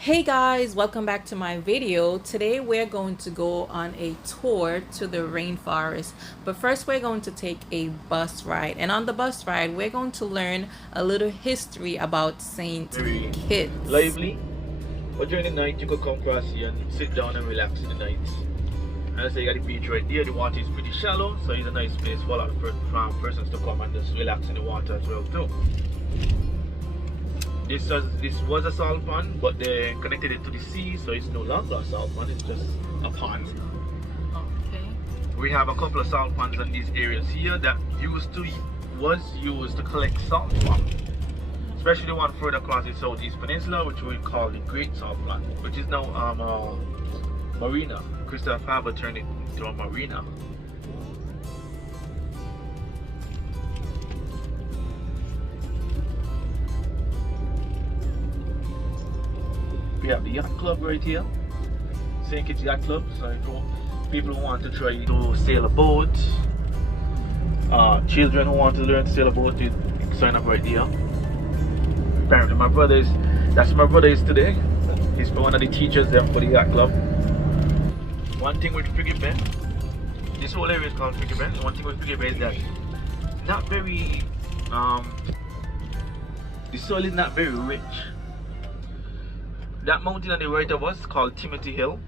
Hey guys, welcome back to my video. Today we're going to go on a tour to the rainforest, but first we're going to take a bus ride, and on the bus ride we're going to learn a little history about St. Kitts. Lively, but during the night you could come across here and sit down and relax in the night. And I say you got the beach right there. The water is pretty shallow, so it's a nice place for a lot of persons to come and just relax in the water as well too. This was a salt pond, but they connected it to the sea, so it's no longer a salt pond, it's just a pond. Okay. We have a couple of salt ponds in these areas here that was used to collect salt from. Especially the one further across the southeast peninsula, which we call the Great Salt Pond, which is now a marina. Christopher Faber turned it into a marina. We have the yacht club right here, St. Kitts Yacht Club. So if people who want to try to sail a boat, children who want to learn to sail a boat, you sign up right here. Apparently that's my brother is today. He's one of the teachers there for the yacht club. One thing with Frigate Bay, this whole area is called Frigate Bay. One thing with Frigate Bay is that not very, the soil is not very rich. That mountain on the right of us called Timothy Hill,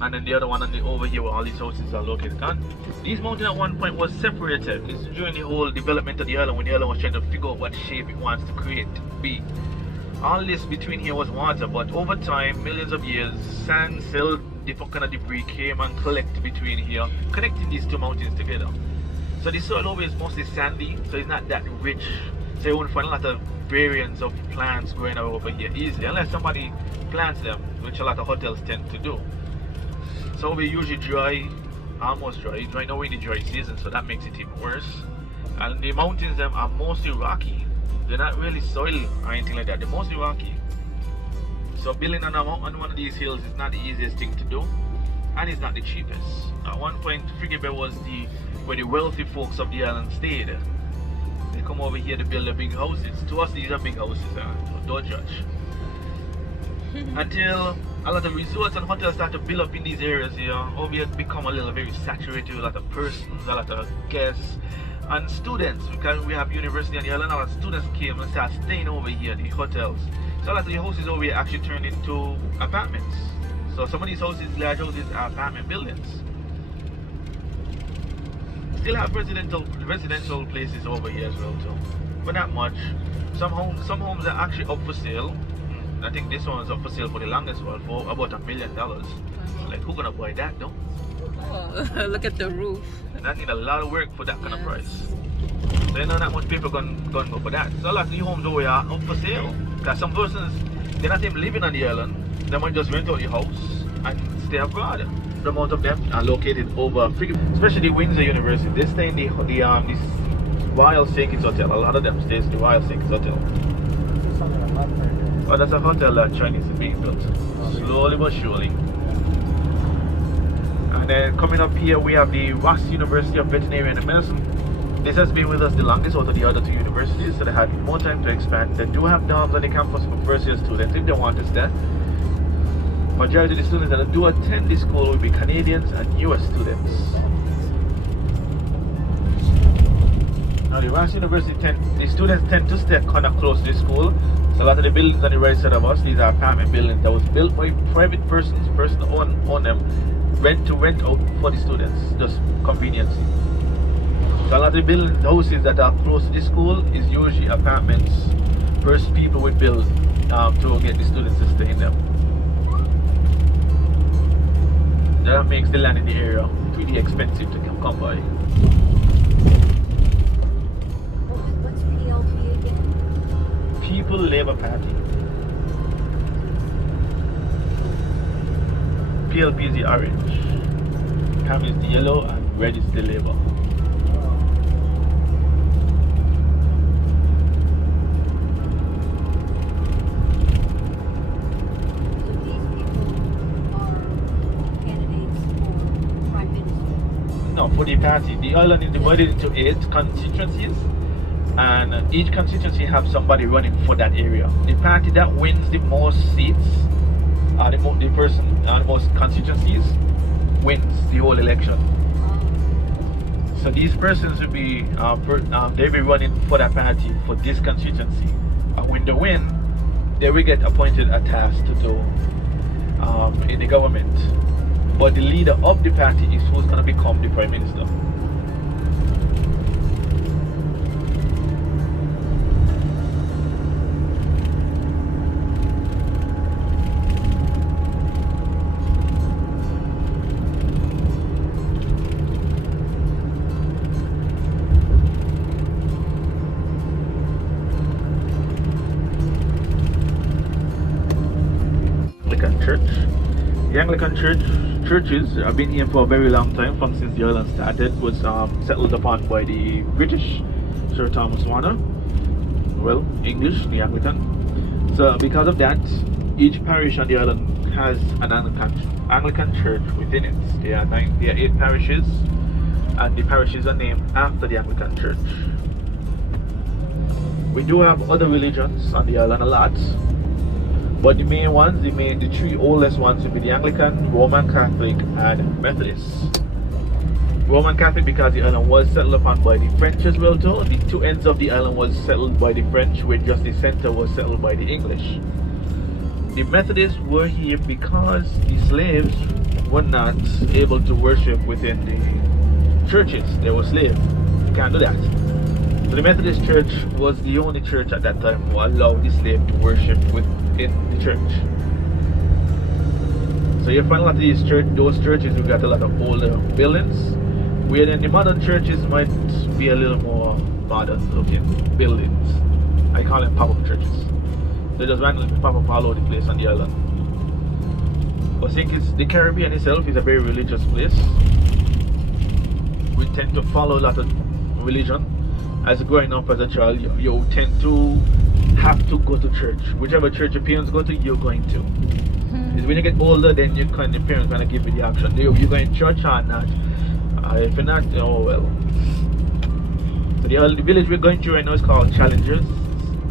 and then the other one over here where all these houses are located on. These mountains at one point was separated. It's during the whole development of the island, when the island was trying to figure out what shape it wants to create, be. All this between here was water, but over time, millions of years, sand, silt, different kind of debris came and collected between here, connecting these two mountains together. So the soil over is mostly sandy, so it's not that rich. So you won't find a lot of variants of plants growing over here easily, unless somebody plants them, which a lot of hotels tend to do. So we usually dry, almost dry. Right now we're in the dry season, so that makes it even worse. And the mountains them are mostly rocky. They're not really soil or anything like that. They're mostly rocky. So building on one of these hills is not the easiest thing to do, and it's not the cheapest. At one point, Frigate Bay was where the wealthy folks of the island stayed. They come over here to build the big houses. To us, these are big houses, don't judge. Until a lot of resorts and hotels start to build up in these areas here, over here become a little very saturated with a lot of persons, a lot of guests, and students. Because we have university on the island, a lot of students came and started staying over here, the hotels. So a lot of the houses over here actually turned into apartments. So some of these houses, large houses, are apartment buildings. Still have residential places over here as well too, but not much. Some homes are actually up for sale. I think this one is up for sale for the longest one for about $1 million. Like, who gonna buy that though? Oh, look at the roof. And that need a lot of work for that kind of price. So you know not much people gonna go for that. So a lot of the homes over here are up for sale. Because some persons, they're not even living on the island. They might just rent out the house and stay abroad. The amount of them are located over Frigate, especially the Windsor University. They stay in this Royal St.kitts Hotel. A lot of them stays in the Royal St.kitts Hotel. Oh, that's a hotel that Chinese is being built. Slowly but surely. And then coming up here we have the Ross University of Veterinary and Medicine. This has been with us the longest out of the other two universities, so they had more time to expand. They do have dorms on the campus for first year students if they want to stay. Majority of the students that do attend this school will be Canadians and US students. Now the Ross University, the students tend to stay kind of close to the school. So a lot of the buildings on the right side of us, these are apartment buildings that was built by private persons. Person own them, rent out for the students, just convenience. So a lot of the buildings, houses that are close to the school is usually apartments. First people would build to get the students to stay in them. That makes the land in the area pretty expensive to come by. What's PLP again? People Labour Party. PLP is the orange, PAM is the yellow, and red is the Labour. for the party. The island is divided into 8 constituencies, and each constituency have somebody running for that area. The party that wins the most seats, the person the most constituencies, wins the whole election. So these persons will be they'll be running for that party for this constituency, and when they win, they will get appointed a task to do in the government. But the leader of the party is who's going to become the prime minister. The Anglican churches have been here for a very long time, from since the island started. Was settled upon by the British, Sir Thomas Warner. Well, English, the Anglican. So because of that, each parish on the island has an Anglican church within it. There are 8 parishes, and the parishes are named after the Anglican church. We do have other religions on the island, a lot. But the main ones, the 3 oldest ones will be the Anglican, Roman Catholic, and Methodist. Roman Catholic because the island was settled upon by the French as well too. The 2 ends of the island was settled by the French, where just the center was settled by the English. The Methodists were here because the slaves were not able to worship within the churches. They were slaves. You can't do that. So the Methodist Church was the only church at that time who allowed the slave to worship within the church. So you find a lot of those churches, we got a lot of older buildings, where then the modern churches might be a little more modern looking buildings. I call them pop-up churches. They just randomly pop up all over the place on the island. But I think the Caribbean itself is a very religious place. We tend to follow a lot of religion. As growing up as a child, you tend to have to go to church. Whichever church your parents go to, you're going to. It's when you get older, then your parents kind of give you the option. You're going to church or not. If you're not, oh well. So the village we're going to right now is called Challengers.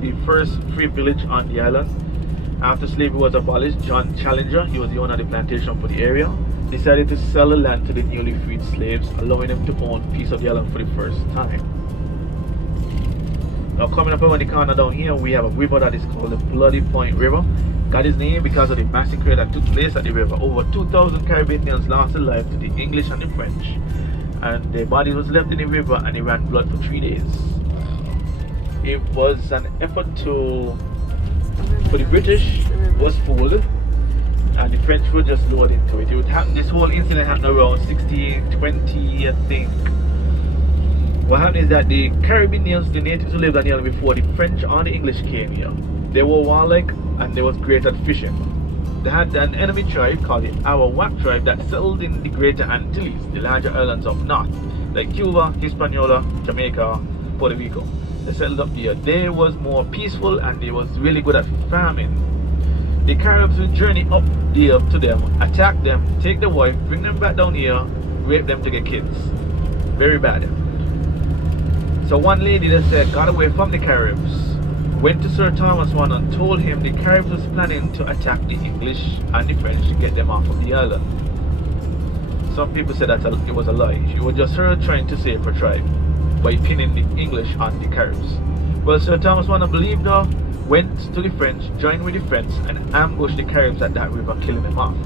The first free village on the island. After slavery was abolished, John Challenger, he was the owner of the plantation for the area, decided to sell the land to the newly freed slaves, allowing them to own a piece of the island for the first time. Now coming up around the corner down here, we have a river that is called the Bloody Point River. Got its name because of the massacre that took place at the river. Over 2,000 Caribbeans lost their life to the English and the French, and their bodies was left in the river and it ran blood for 3 days. It was an effort for the British was fooled, and the French were just lured into it. It would happen. This whole incident happened around 1620, I think. What happened is that the Caribbeans, the natives who lived on the island before the French or the English came here, they were warlike and they was great at fishing. They had an enemy tribe called the Arawak tribe that settled in the Greater Antilles, the larger islands up north, like Cuba, Hispaniola, Jamaica, Puerto Rico. They settled up there. They was more peaceful and they was really good at farming. The Caribs would journey up there to them, attack them, take their wife, bring them back down here, rape them to get kids. Very bad. So one lady that said got away from the Caribs, went to Sir Thomas Warner and told him the Caribs was planning to attack the English and the French to get them off of the island. Some people said that it was a lie. She was just her trying to save her tribe by pinning the English on the Caribs. Well, Sir Thomas Warner believed her, went to the French, joined with the French and ambushed the Caribs at that river, killing them off.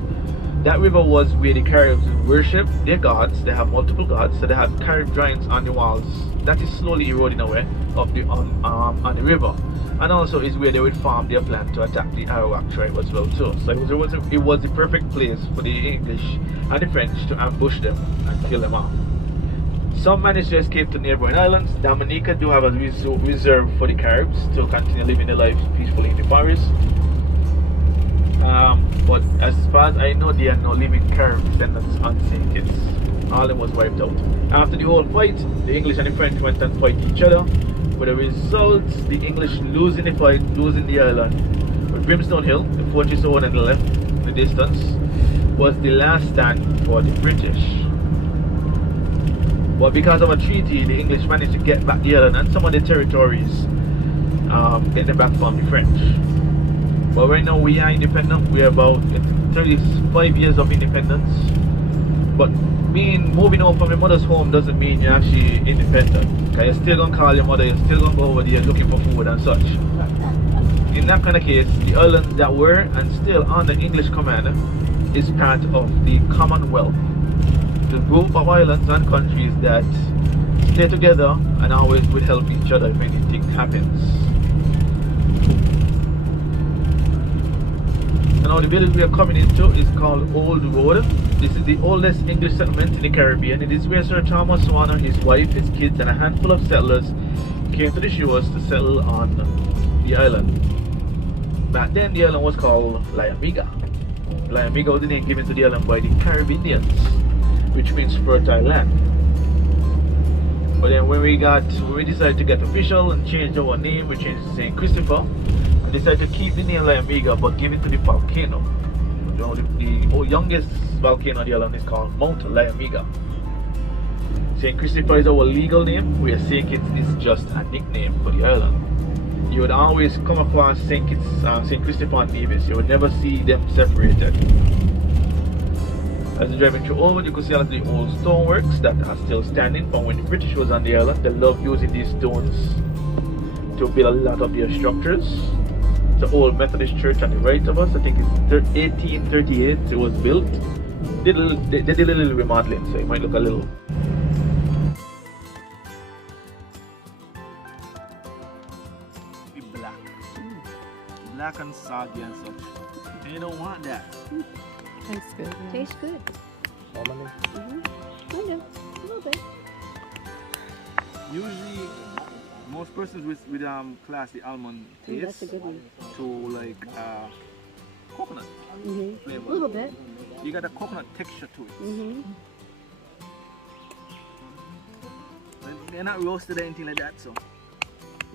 That river was where the Caribs worship their gods. They have multiple gods, so they have Carib drawings on the walls. That is slowly eroding away up on the river, and also is where they would farm their plan to attack the Arawak tribe as well too. So it was the perfect place for the English and the French to ambush them and kill them off. Some managed to escape to neighboring islands. Dominica do have a reserve for the Caribs to continue living their lives peacefully in the forest. But as far as I know, there are no living Carib descendants on St. Kitts. All of them was wiped out. After the whole fight, the English and the French went and fight each other. With the result, the English losing the fight, losing the island. But Brimstone Hill, the fortress over on the left, in the distance, was the last stand for the British. But because of a treaty, the English managed to get back the island and some of the territories, get them back from the French. But right now we are independent. We are about 35 years of independence. But moving out from your mother's home doesn't mean you're actually independent. Because you're still gonna call your mother, you're still gonna go over there looking for food and such. In that kind of case, the islands that were and still under English command is part of the Commonwealth. The group of islands and countries that stay together and always will help each other if anything happens. And now the village we are coming into is called Old Road. This is the oldest English settlement in the Caribbean. It is where Sir Thomas Swan, his wife, his kids, and a handful of settlers came to the shores to settle on the island. Back then, the island was called Layamiga. Layamiga was the name given to the island by the Caribbeans, which means fertile land. But then when we decided to get official and change our name, we changed to St. Christopher. And decided to keep the name Layamiga but give it to the volcano. You know, the youngest volcano on the island is called Mount Layamiga. St. Christopher is our legal name, where St. Kitts is just a nickname for the island. You would always come across St. Kitts, St. Christopher and Nevis. You would never see them separated. As you're driving through Old, you can see a lot of the old stoneworks that are still standing from when the British was on the island. They love using these stones to build a lot of their structures. The old Methodist church on the right of us, I think it's 1838 it was built. They did a little remodeling, so it might look a little. Black and soggy and such. And you don't want that. Tastes good. Yeah. Tastes good. Almond? Mm-hmm. Kind of. A little bit. Usually, most persons with class the almond Ooh, taste that's a good one. to like coconut Mm-hmm. flavor. A little bit. You got a coconut texture to it. Mm-hmm. They're not roasted or anything like that, so.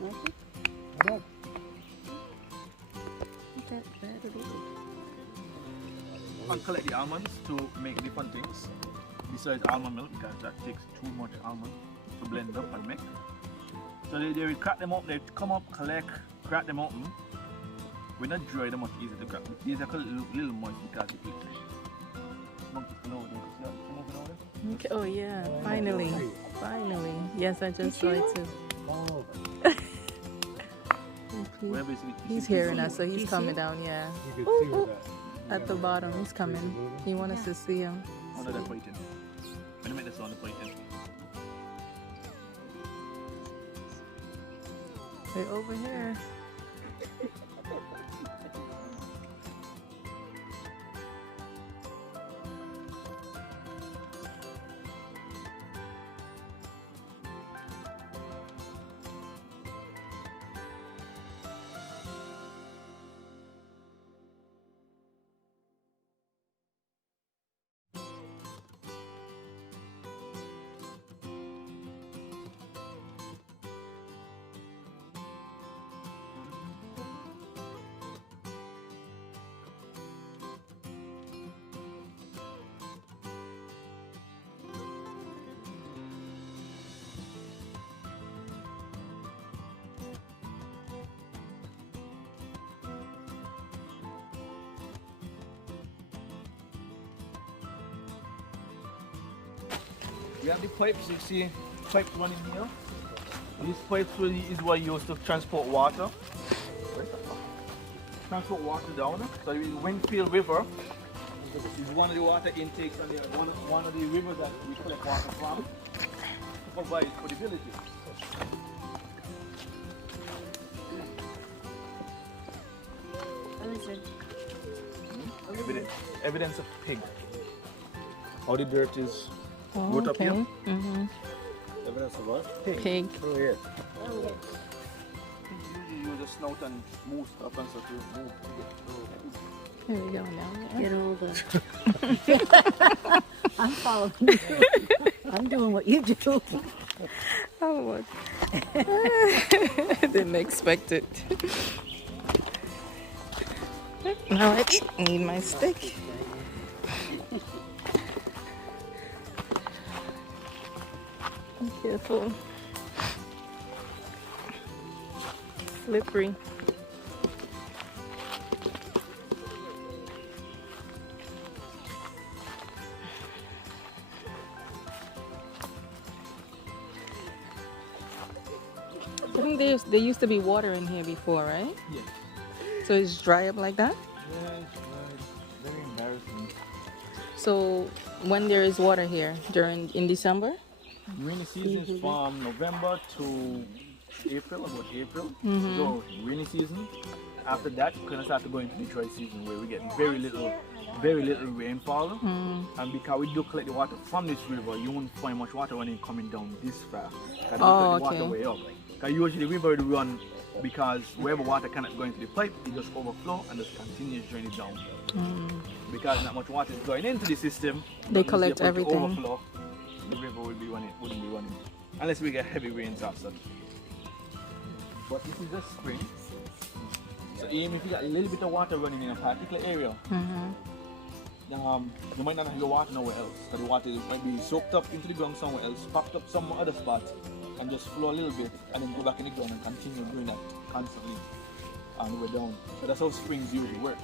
Like it? Not Not that bad at all. And collect the almonds to make different things besides almond milk, because that takes too much almond to blend up and make. So they will crack them up, they come up, collect, crack them open. We not dry them much easier to crack. These are a little moist because it is. Okay. Oh yeah, finally. Finally. Yes, I just saw it too. Oh, He's hearing us, so Do you he's see coming it? down, yeah. you can see Ooh, with that. At the bottom, he's coming. He wants us to see him. Under the fighting. When I make the sound, the fighting. They're over here. We have the pipes, you see pipes running here. These pipes really is what you use to transport water. Transport water down. So the Windfield River is one of the water intakes and one of the rivers that we collect water from to provide for the villages. Evidence of pig. How the dirt is Oh, Good up okay. here? Mm-hmm. Evidence of what? Pig. Oh, yeah. Usually use a snout and move stuff and stuff to move. Here we go now. Get all the. I'm following you. I'm doing what you do. Oh, what? Didn't expect it. Now I need my stick. Careful. Slippery. I think there used to be water in here before, right? Yes. So it's dry up like that? Yeah, it's very embarrassing. So when there is water here in December? Rainy season is from November to April, about April. Mm-hmm. So rainy season. After that, we're gonna start to go into the dry season where we get very little rainfall. And because we do collect the water from this river, you won't find much water running coming down this far. Because Oh, we collect the water way up. Because usually the river will run because wherever water cannot go into the pipe, it just overflow and just continues draining down. Because not much water is going into the system, They collect for it to everything. overflow, the river wouldn't be running. Unless we get heavy rains after. But this is just spring. So even if you got a little bit of water running in a particular area, you might not have your water nowhere else. Because the water might be soaked up into the ground somewhere else, popped up some other spot, and just flow a little bit, and then go back in the ground and continue doing that constantly on the way down. So that's how springs usually work.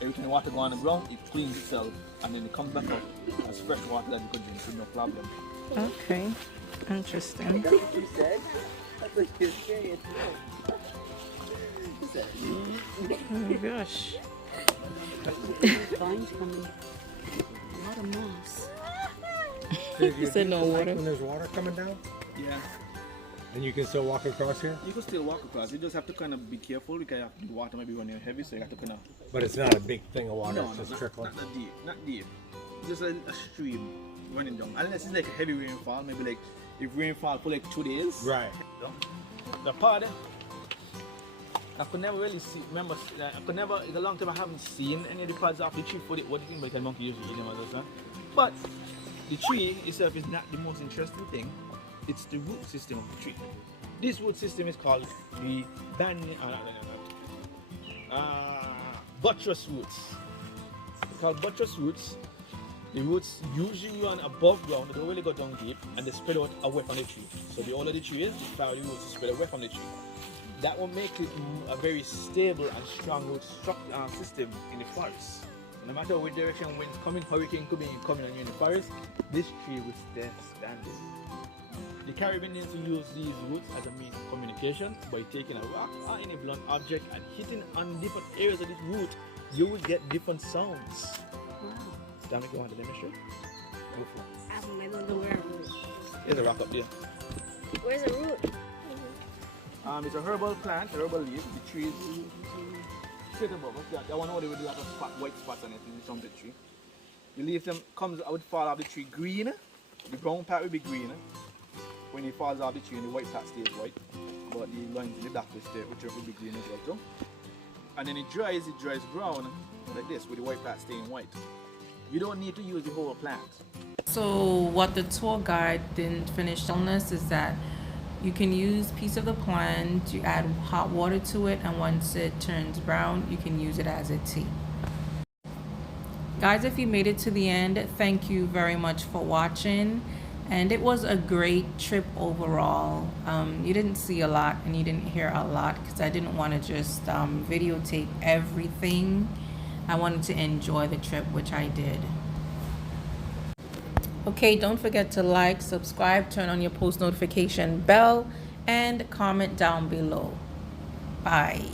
Every time the water goes on the ground, it cleans itself, and then it comes back up as fresh water that you could drink with no problem. Okay, interesting. That's what you said. That's what you're saying. Oh my gosh. Vines coming. A lot of moss. You said no water. When there's water coming down, Yeah. and you can still walk across here, You can still walk across. You just have to kind of be careful because the water might be running heavy, so you have to kind of. but it's not a big thing of water. No, It's just not trickling. deep. Not deep. Just a stream running down. Unless it's like a heavy rainfall, maybe like if rainfall for like 2 days. Right. The part I could never really see. Remember, it's a long time I haven't seen any of the pods off the tree. What do you think? Because monkey usually eat them as well. But the tree itself is not the most interesting thing. It's the root system of the tree. This root system is called the buttress roots. It's called buttress roots. The roots usually run above ground, they don't really go down deep, and they spread out away from the tree. So the older the tree is, the farther the roots spread away from the tree. That will make it a very stable and strong root system in the forest. No matter which direction wind's coming, hurricane could be coming on you in the forest, this tree will stay standing. The Caribbeans use these roots as a means of communication by taking a rock or any blunt object and hitting on different areas of this root. You will get different sounds. Wow. Dominic, you want to demonstrate? Go for it. I don't know where a root. There's a rock up there. Where's the root? It's a herbal plant, a herbal leaf. The tree is straight above us. That one over there with a lot of white spots on it is the trumpet tree. The leaf would fall off the tree green. The brown part will be green when it falls off the tree, and the white part stays white. But the lines in the back will stay, which will be green as well too. And then it dries brown like this, with the white part staying white. You don't need to use the whole plant. So what the tour guide didn't finish telling us is that you can use piece of the plant, you add hot water to it, and once it turns brown, you can use it as a tea. Guys, if you made it to the end, thank you very much for watching. And it was a great trip overall. You didn't see a lot and you didn't hear a lot because I didn't want to just videotape everything. I wanted to enjoy the trip, which I did. Okay, don't forget to like, subscribe, turn on your post notification bell, and comment down below. Bye.